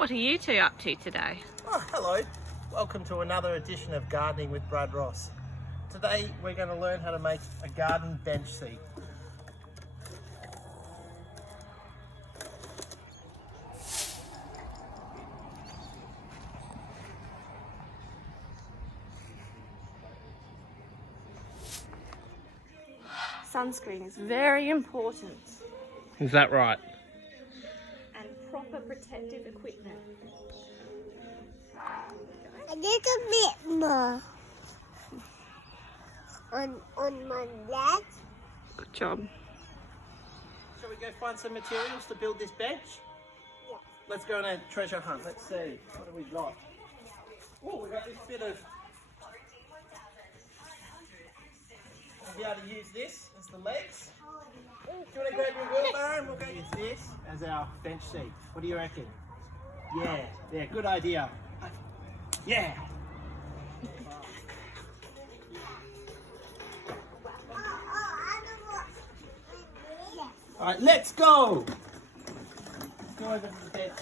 What are you two up to today? Oh, hello. Welcome to another edition of Gardening with Brad Ross. Today we're going to learn how to make a garden bench seat. Sunscreen is very important. Is that right? And proper protective equipment. A little bit more on my leg. Good job. Shall we go find some materials to build this bench? Yeah. Let's go on a treasure hunt. Let's see. What have we got? Oh, we got this bit of... We'll be able to use this as the legs. Do you want to grab your wheelbarrow and we'll go use this as our bench seat? What do you reckon? Yeah, good idea. Yeah. All right, let's go. Go over to the bench.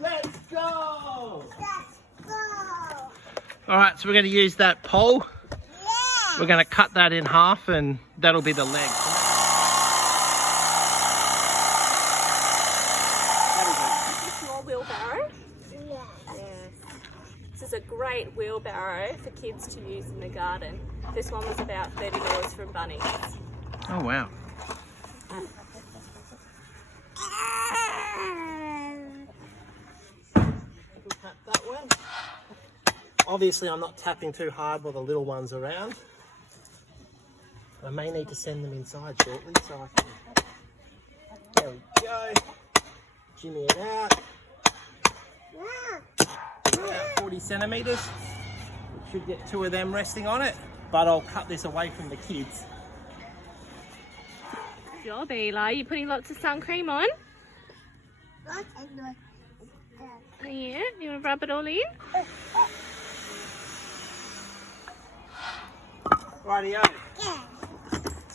Let's go. All right, so we're going to use that pole. We're going to cut that in half and that'll be the leg. Is this your wheelbarrow? Yes. This is a great wheelbarrow for kids to use in the garden. This one was about $30 from Bunnings. Oh, wow. Tap that one. Obviously, I'm not tapping too hard while the little one's around. I may need to send them inside shortly, so I can... There we go. Jimmy it out. About 40 centimetres. Should get 2 of them resting on it, but I'll cut this away from the kids. Good job, Eli. You putting lots of sun cream on? Yeah, you want to rub it all in? Rightio.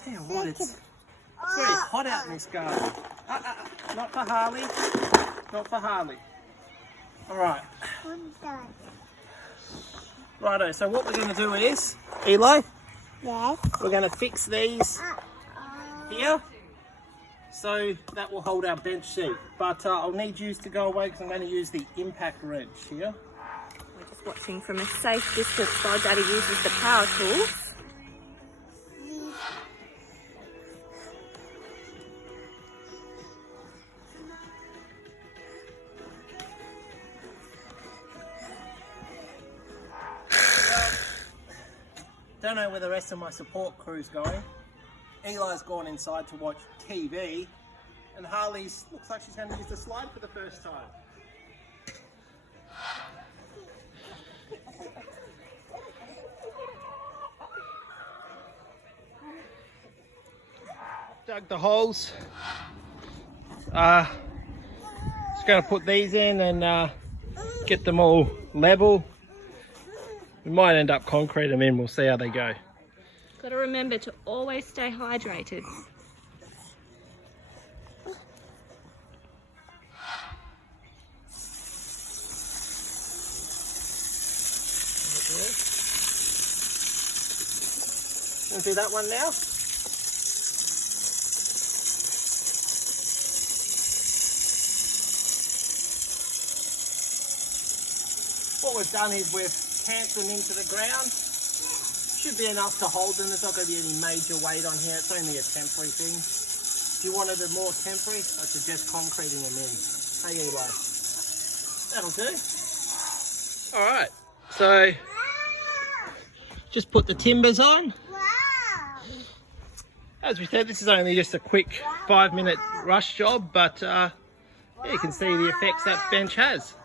Tell you what, it's very hot out in this garden. Not for Harley. Not for Harley. Alright. Righto, so what we're going to do is, Eli, Yes. we're going to fix these here. So that will hold our bench seat. But I'll need you to go away because I'm going to use the impact wrench here. We're just watching from a safe distance while Daddy uses the power tools. Don't know where the rest of my support crew's going. Eli's gone inside to watch TV, and Harley's looks like she's going to use the slide for the first time. Dug the holes. Just going to put these in and get them all level. We might end up concrete them in, we'll see how they go. Got to remember to always stay hydrated. Want to do that one now? What we've done is we've camped them into the ground. Should be enough to hold them. There's not going to be any major weight on here. It's only a temporary thing. If you wanted it more temporary, I suggest concreting them in. Hey, Eli. That'll do. All right. So, just put the timbers on. As we said, this is only just a quick 5-minute rush job, but yeah, you can see the effects that bench has.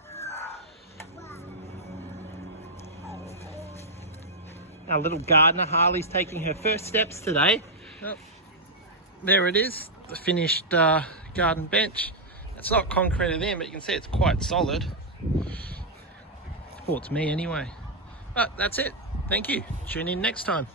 Our little gardener, Harley's taking her first steps today. Oh, there it is, the finished garden bench. It's not concreted in, but you can see it's quite solid. Well, it's me anyway. But that's it. Thank you. Tune in next time.